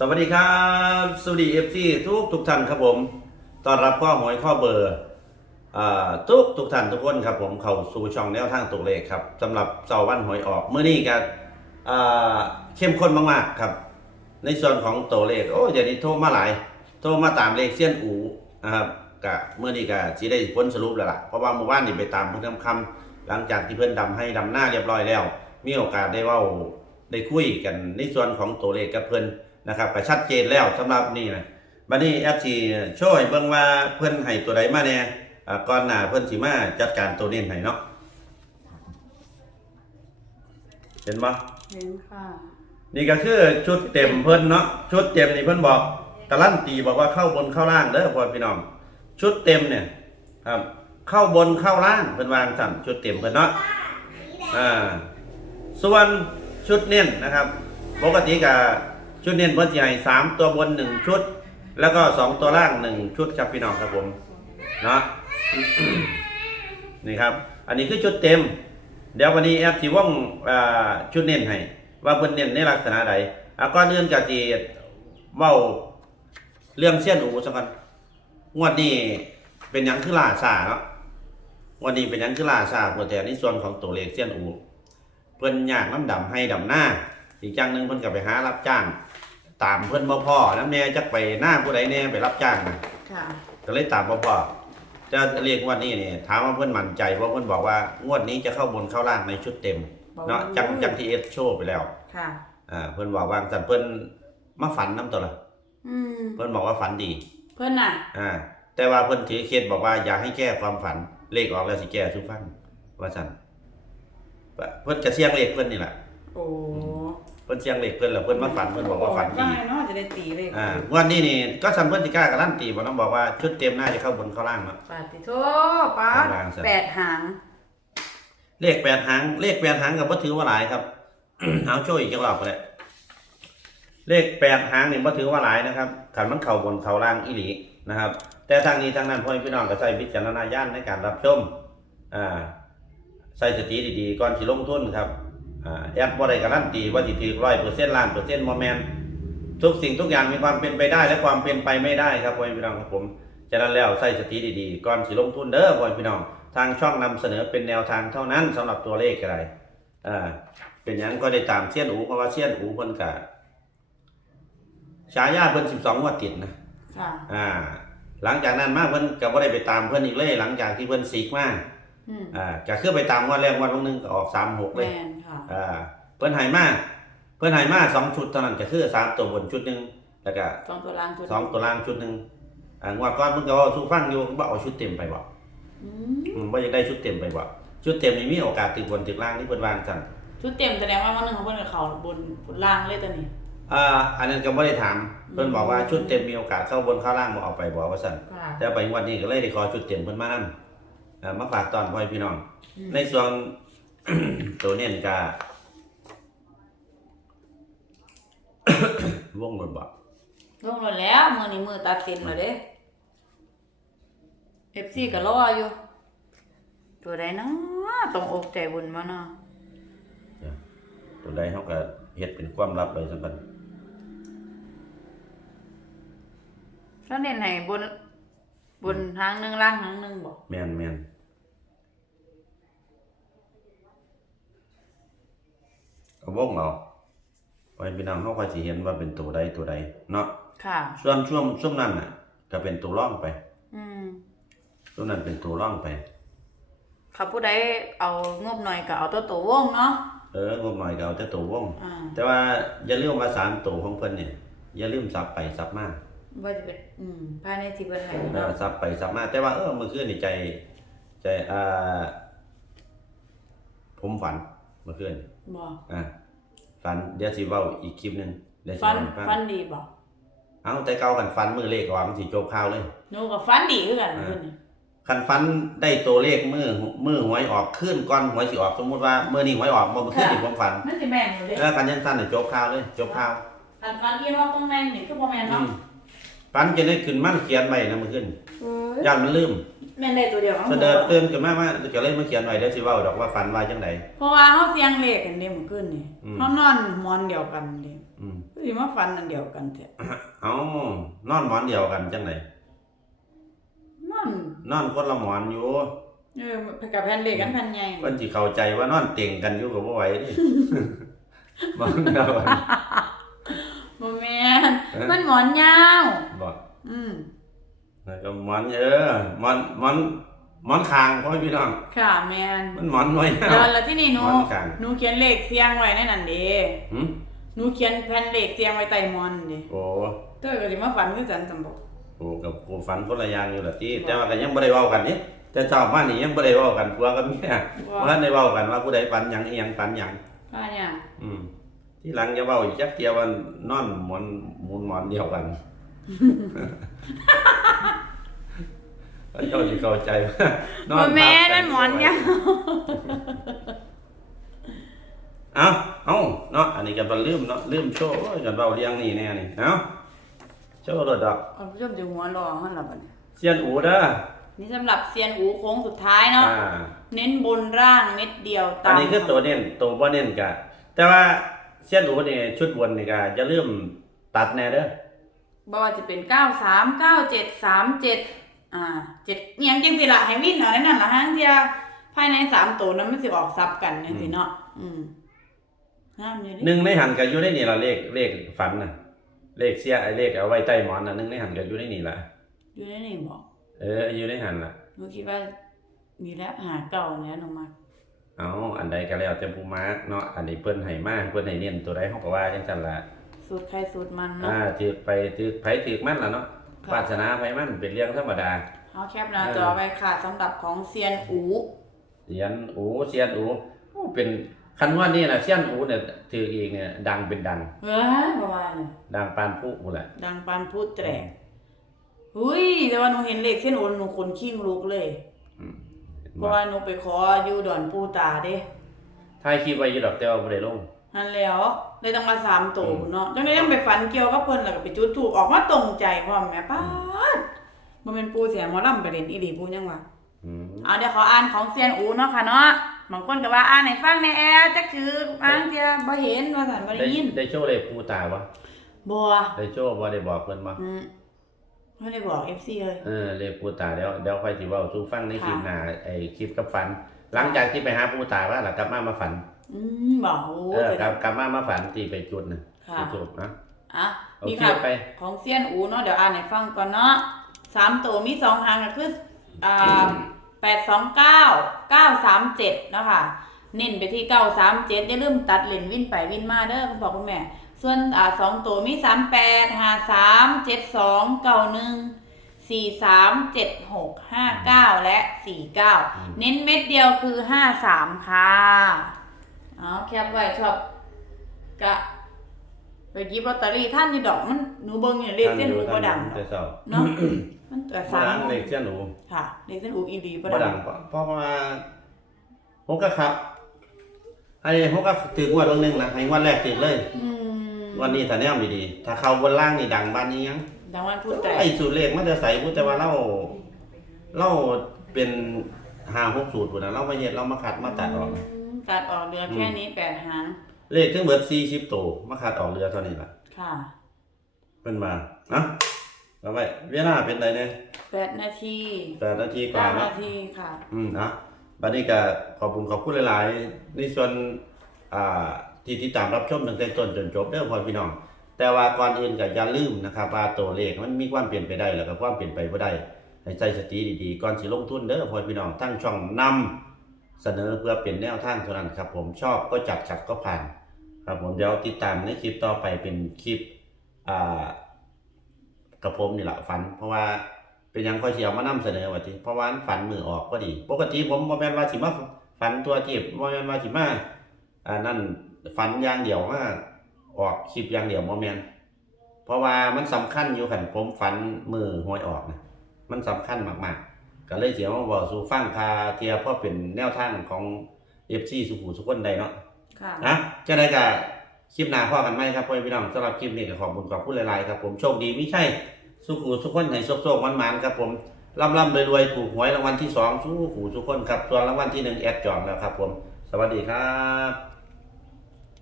สวัสดีครับ สวัสดีเอฟซีทุกทุกท่านครับผมต้อนรับข้อหวยข้อเบอร์ทุกทุกท่านทุกคนครับผมเข้าสู่ช่องแนวทางตัวเลขครับสำหรับเสาร์วันหวยออกเมื่อนี้ก็เข้มข้นมากๆครับ ในส่วนของตัวเลขโอ้เดี๋ยวนี้โทรมาหลายโทรมาตามเลขเสี้ยนอูนะครับกะเมื่อนี้ก็สิได้ผลสรุปแล้วล่ะเพราะว่าเมื่อวานนี่ไปตามเพิ่อนคำหลังจากที่เพิ่อนดำให้ดำหน้าเรียบร้อยแล้ว มีโอกาสได้ว้าได้คุยกันในส่วนของตัวเลขกับเพิ่อน นะครับก็ชัดเจนแล้วสำหรับนี่นะบัดนี้แอปสิโชว์ให้เบิ่งว่าเพิ่นให้ตัวใดมาแน่อ่าก่อนหน้าเพิ่นสิมาจัดการตัวเน้นให้เนาะเห็นบ่เห็นค่ะ นี่ก็คือชุดเต็มเพิ่นเนาะชุดเต็มนี่เพิ่นบอกการันตีบอกว่าเข้าบนเข้าล่างเด้อพ่อพี่น้องชุดเต็มเนี่ยครับเข้าบนเข้าล่างเพิ่นวางสั่นชุดเต็มเพิ่นเนาะอ่าส่วนชุดเน้นนะครับ ปกติกับ ชุดเน้นเพิ่นสิให้สามตัวบนหนึ่งชุด แล้วก็สองตัวล่างหนึ่งชุดครับพี่น้องครับผมเนาะ นี่ครับ อันนี้คือชุดเต็ม เดี๋ยววันนี้แอปสิว่องอ่าชุดเน้นให้ว่าเพิ่นเน้นในลักษณะใดอะก่อนอื่นก็สิเว้าเรื่องเสี้ยนอูซะก่อนงวดนี้เป็นหยังคือล่าช้าเนาะงวดนี้เป็นหยังคือล่าช้าเพื่อแต่ในส่วนของตัวเลขเสี้ยนอู เพิ่นอยากน้ำดำให้ดำหน้าอีกอย่างหนึ่งเพิ่นก็ไปหารับจ้าง ตามเพิ่นบ่พอน้ำแน่จักไปหน้าผู้ใดแน่ไปรับจ้างนะค่ะ ก็เลยตามบ่พอจะเรียกงวดนี้นี่ถามว่าเพิ่นมั่นใจว่าเพิ่นบอกว่างวดนี้จะเข้าบนเข้าล่างในชุดเต็มเนาะจังจังที่เอสโชว์ไปแล้วค่ะ อ่าเพิ่นบอกว่าจันเพิ่นมาฝันน้ำตัวละอืม เพิ่นบอกว่าฝันดี เพื่อนน่ะ อ่า แต่ว่าเพิ่นถือเคสบอกว่าอยากให้แก้ความฝันเลขออกแล้วสิแก้ทุกฟังว่าซั่นเพิ่นจะเสียงเลขเพิ่นนี่แหละโอ้ เพิ่นเสียงเลขเพิ่นแล้วเพิ่นมาฝันเพิ่นบอกว่าฝันดีได้เนาะจะได้ตีเลขอ่างวันนี้นี่ก็สันเพิ่นสิกล้าการันตีบ่ต้องบอกว่าชุดเต็มน่าจะเข้าบนเข้าล่างเนาะปาติโทป้าข้างล่างเสร็จแปดหาง เลขแปดหาง เลขแปดหางก็บ่ถือว่าหลายครับเอาโชว์อีกจังรอบก็ได้เลขแปดหางนี่บ่ถือว่าหลายนะครับขันมันเข้าบนเข้าล่างอีหลีนะครับ แต่ทางนี้ทางนั้นพ่อแม่พี่น้องก็ใช้วิจารณญาณในการรับชมอ่าใส่สติดีๆก่อนสิลงทุนครับอ่า แอดบ่ได้การันตีว่าสิถือ100%ล้านเปอร์เซ็นต์บ่แม่นทุกสิ่งทุกอย่างมีความเป็นไปได้และความเป็นไปไม่ได้ครับพ่อแม่พี่น้องครับผมฉะนั้นแล้วใส่สติดีๆก่อนสิลงทุนเด้อพ่อแม่พี่น้อง ทางช่องนำเสนอเป็นแนวทางเท่านั้นสำหรับตัวเลขอะไรอ่าเป็นหยังก็ได้ตามเสี้ยนอูเพราะว่าเสี้ยนอูเพิ่นกะฉายาเพิ่น12งวดติดนะค่ะอ่า หลังจากนั้นมาเพิ่นก็บ่ได้ไปตามเพิ่นอีกเลย หลังจากที่เพิ่นซีกมาอืมอ่าก็คือไปตามงวดแรกงวดนึงก็ออก36แมเลยน ค่ะอ่าเพิ่นให้มาเพิ่นให้มาสองชุดเท่านั้นก็คือสามตัวบนชุดหนึงแล้วก็สองตัวล่างตัวสองตัวล่างชุดหนึงอ่างวดก่อนเพิ่นก็เอาสู้ฟังอยู่บ่เอาชุดเต็มไปบ่อืมอืมบ่อยากได้ชุดเต็มไปบ่ชุดเต็มนี่มีโอกาสถึงบนถึงล่างนี่เพิ่นวางซั่นชุดเต็มแสดงว่าวันหนึ่งของเพื่อนกับเขาบนบนล่างเลยตัวนี้ อ่าอันนั้นก็ไม่ได้ถามเพิ่นบอกว่าชุดเต็มมีโอกาสเข้าบนเข้าล่างบ่เอาไปบอกว่าสั่น ค่ะแต่ไปงวันนี้ก็เลยได้ขอชุดเต็มเพิ่นมานํอ่ามาฝากตอนพ่อพี่น้อง อืมในส่วน ตัวเน้นก็วงรถบ่ลงหมดแล้ว มือนี้มือตัดสินเลยเด้เอฟซีก็รออยู่ ตัวใดเนาะต้องอกใจบุญมาเนาะตัวใดเฮาก็เฮ็ดเป็นความลับไปซั่นบัดถ้าเน้นให้บน บนทางหนึ่งล่างทางหนึ่งบอกแม่นแม่น ก็วงเอาไว้พี่น้องเฮาก็สิเห็นว่าเป็นตัวใดตัวใดเนาะค่ะส่วนช่วงช่วงนั้นน่ะ ก็เป็นตัวร่องไป อืมช่วงนั้นเป็นตัวร่องไปถ้าผู้ใดเอางบหน่อยก็เอาตัวตัววงเนาะเอองบหน่อยก็เอาแต่ตัวว่องอ่าแต่ว่าอย่าลืมว่าสามตัวของเพิ่นเนี่ยอย่าลืมซับไปซับมาว่าจะเป็นอืมภายในที่เพิ่นให้เอเนาะอซับไปซับมา แต่ว่าเออเมื่อคืนนี่ใจ ใจอ่าผมฝันเมื่อคืนบ่อ่า ฝันเดี๋ยวสิเว้าอีกคลิปหนึงเดี๋ยวสิฟันเว้าให้ฟังฟันดีบ่เอาแต่เก่ากันฝันมือเลขออกมันสิจบข่าวเลย หนูก็ฟันดีคือกันเพิ่นนี่คันฝันได้ตัวเลขมือมือหวยออกขึ้นก่อนหวยสิออกสมมุติว่ามื้อนี้หวยออกบ่เมื่อคืนนี่ผมฝันมันสิแม่นอยู่เด้แล้วกันยังสั้นน่ะจบข่าวเลยจบข่าวคันฟันอีนอกตรงแม่นนี่คือบ่แม่นอืเนาะมปันจะได้ขึ้นมันเขียนไว้นะมื้อคืนเอ้ยย่านมันลืม แม่นได้ตัวเดียวเสด็จเตือนขึ้นมาว่าจะเลยมาเขียนไว้เดี๋ยวสิเว้าดอกว่าฝันว่าจังไดเพราะว่าเฮาเสียงเลขกันเด้มื้อคืนนี่อืมเฮานอนหมอนเดียวกันเด้อืมสิมาฟันอันเดียวกันแท้เอ้านอนหมอนเดียวกันจังไดนั่นนอนคนละหมอนอยู่เออกับแผ่นเล็กกันแผ่นใหญ่เพิ่นสิเข้าใจว่านอนเต็งกันอยู่ก็บ่ไหวดิหมอนเดียวกันบ่แม่นมันหมอนยาวบ่อืม แล้วก็หมอนเออหมอนหมอนหมอนคางพ่อพี่น้องค่ะแม่นมันหมอนน้อยแล้ว แล้วที่นี่หนูหมอนกลาง หนูเขียนเลขเสียงไว้ในนั้นเด้หึหนูเขียนแผ่นเลขเสียงไว้ใต้หมอนเด้โอ้เต้ยก็สิมาฝันคือกันซั่นบ่โหกับกูฝันคนละอย่างอยู่ละที่แต่ว่าก็ยังบ่ได้เว้ากันนี่แต่เช้ามานี่ยังบ่ได้เว้ากันผัวกับเมียบ่ทันได้เว้ากันว่าผู้ใดฝันหยังอีหยังฝันหยังว่าเนี่ยอืมที่หลังจะเว้าอีกจักเที่ยวว่านอนหมอนหมุนหมอนเดียวกัน เจ้าสิเข้าใจว่านอนแม่นทัมันหมอนยาวเอ้าเอ้าเนาะ อันนี้ก็บ่ลืมเนาะลืมโชว์กันเว้าเรื่องนี้แน่นี่เอ้าโชว์รถดอกคุณผู้ชมจะหัวรอหั่นละบัดนี้เซียนอูเด้อนี่สำหรับเซียนอูโค้งสุดท้ายเนาะเน้นบนร่างเม็ดเดียวตานมนี้คือตัวเน้นตัวบ่เน้นกะแต่ว่าเส้นอูนี่ชุดบนนี่ก็จะเริ่มตัดแน่เด้อ บ่ว่าจะเป็น93 97 37อ่า7อิหยังจังซี่ล่ะให้วินเอาในนั้นล่ะฮะเที่ยภายในสามตัวนั้นมันสิออกซับกันจังซี่เนาะอืมงามอยู่ดิหนึ่งในหันก็อยู่ในนี่ล่ะเลขเลขฝันน่ะ เลขเสียไอ้เลขเอาไว้ใต้หมอนน่ะหนึ่งในหันก็อยู่ในนี่ล่ะอยู่ในนี่บ่เอออยู่ในหันล่ะหนูคิดว่ามีแล้วหาเก่าแล้วหนูมาเอาอันใดก็แล้วแต่ผู้มาเนาะอันนี้เพิ่นให้มาเพิ่นให้เน้นตัวใดเฮาก็ว่าจังซั่นล่ะ สูตรใครสูตรมันเนาะ อ่าถือไปถือไผถือมันล่ะเนาะค่ะวาสนาไผมันเป็นเรื่องธรรมดา เอาแคปหน้าจอไว้ค่ะสำหรับของเซียนอูเสียนอูเสียนอูโอ้เป็นคันว่านี่น่ะเสียนอูเนี่ยถืออีกเนี่ยดังเป็นดัง เฮ้ยประมาณนี้ดังปานผู้พุ่นแหละดังปานพูดแตกหุ้ยแต่ว่าหนูเห็นเลขเส้นโอนหนูคนขี้งลุกเลยอืมเพราะว่าหนูไปขออยู่ดอนปูตาเด้ถ่ายคลิปไว้อยู่ดอกแต่ว่าบ่ได้ลง นั่นแล้วเลยต้องมาสามตัวเนาะจังเลยยังไปฝันเกี่ยวกับเพิ่นแล้วก็ไปจุดถูกออกมาตรงใจพร้อมแม่ป้าดบ่แม่นปูเสียหมอลำไปเล่นอีหลีปูยังว่าอืมเอาเดี๋ยวขออ่านของเซียนอูเนาะค่ะเนาะบางคนก็ว่าอ่านให้ฟังในแอร์จักคืออ่านเดียวบ่เห็นว่าซั่นบ่ได้ได้ยินได้โชว์เลขผู้ตาวะบ่ได้โชว์บ่ได้บอกเพิ่นบ่อืมไม่ได้บอก FC เลย เออเลขผู้ตาเดี๋ยวเดี๋ยวค่อยสิเว้าสู่ฟังในคลิปหค่ะน้าไอ้คลิปกับฝัน หลังจากที่ไปหาผู้ตาว่าล่ะกลับมามาฝัน อืมบอกโอ้เออแต่กลับกลับมามาฝันที่ไปจุดน่ะค่ะไปจุดนะ อะโอนี่เคค่ะไป ของเซียนอูเนาะเดี๋ยวอ่านให้ฟังก่อนเนาะสามตัวมีสองหางก็คืออ่าแปดสองเก้าเก้าสามเจ็ดเนาะค่ะเน้นไปที่เก้าสามเจ็ดอย่าลืมตัดเลนวินไปวินมาเด้อคุณบอกคุณแม่ ส่วนอ่าสองตัวมีสามแปดห้าสามเจ็ดสองเก้าหนึ่งสี่สามเจ็ดหกห้าเก้าและสี่เก้าเน้นเม็ดเดียวคือห้าสามค่ะ เอาแคปไว้ชอบกะไปหยิบลอตเตอรี่ท่านอยู่ดอกมันหนูเบิ่งอยู่เลขเส้นหูบ่ดังแต่เช้าเนาะมันแต่บ่สามดังเลขเส้นหนูค่ะเลขเส้นหูอีดีบ่บ่ดัดังงเพราะเพราะว่าผมก็ครับไอ้ผมก็ถืองวดวันหนึงนะให้งวดแรกถือเลยอืมวันนี้ถ้าแนมดีๆถ้าเข้าบนล่างนี่ดังบ้านนี้ยัง ดังวันพูดแต่ไอ้สูตรเลขมันจะใส่พูดแต่ว่าเราเราเป็นหาหกสูตรพุ่นนะเรามาเฮ็ดเรามาขัดมาตัดออกอืม ตัดออกเหลือแค่นี้แปดหางเลขทั้งเบิด40ตัวมาขัดออกเหลือเท่านี้ล่ะค่ะเพิ่นมานะเอาไว้เวลาเป็นไดเนี่ยแปดนาที8นาทีกว่าเก้าเนาะนาทีค่ะ อืมนะบัดนี้ก็ขอบคุณขอบคุณหลายๆในส่วนอ่าที่ติดตามรับชมตั้งแต่ต้นจนจบเด้อพ่อพี่น้อง แต่ว่าก่อนอื่นก็อย่าลืมนะครับว่าตัวเลขมันมีความเปลี่ยนไปได้แล้วก็ความเปลี่ยนไปบ่ได้ให้ใจสติดีๆก่อนสิลงทุนเด้อพ่อพี่น้องทั้งช่องนำ เสนอเพื่อเป็นแนวทางเท่านั้นครับผมชอบก็จัดขัดก็ผ่าน ครับผมเดี๋ยวติดตามในคลิปต่อไปเป็นคลิปอ่ากับผมนี่แหละฝัน เพราะว่าเป็นยังค่อยสิเอามานำเสนอว่าติเพราะว่าฝันมือออกพอดี ปกติผมบ่แม่นว่าสิมาฝันตัวทีบบ่แม่นว่าสิมาอ่านั่นฝันอย่างเดียวมาออกคลิปอย่างเดียวบ่แม่นเพราะว่ามันสำคัญอยู่คันผมฝันมือหวยออกนะมันสำคัญมากๆ ก็เลยสิเอามาบอกสู่ฟังคาเทียเพราะเป็นแนวทางของ FC สุขุสุขคนใดเนาะค่ะ นะจะได้กับคลิปหน้าพ่อกันไหมครับพ่อพี่น้องสำหรับคลิปนี้ก็ขอบคุณขอบคุณหลายๆครับผมโชคดีไม่ใช่สุขูสุขคนให้โชคๆมันๆครับผมร่ำร่ำรวยๆถูกหวยรางวัลที่สองสุขูสุขคนครับส่วนรางวัลที่หนึ่งแอดจองแล้วครับผม สวัสดีครับ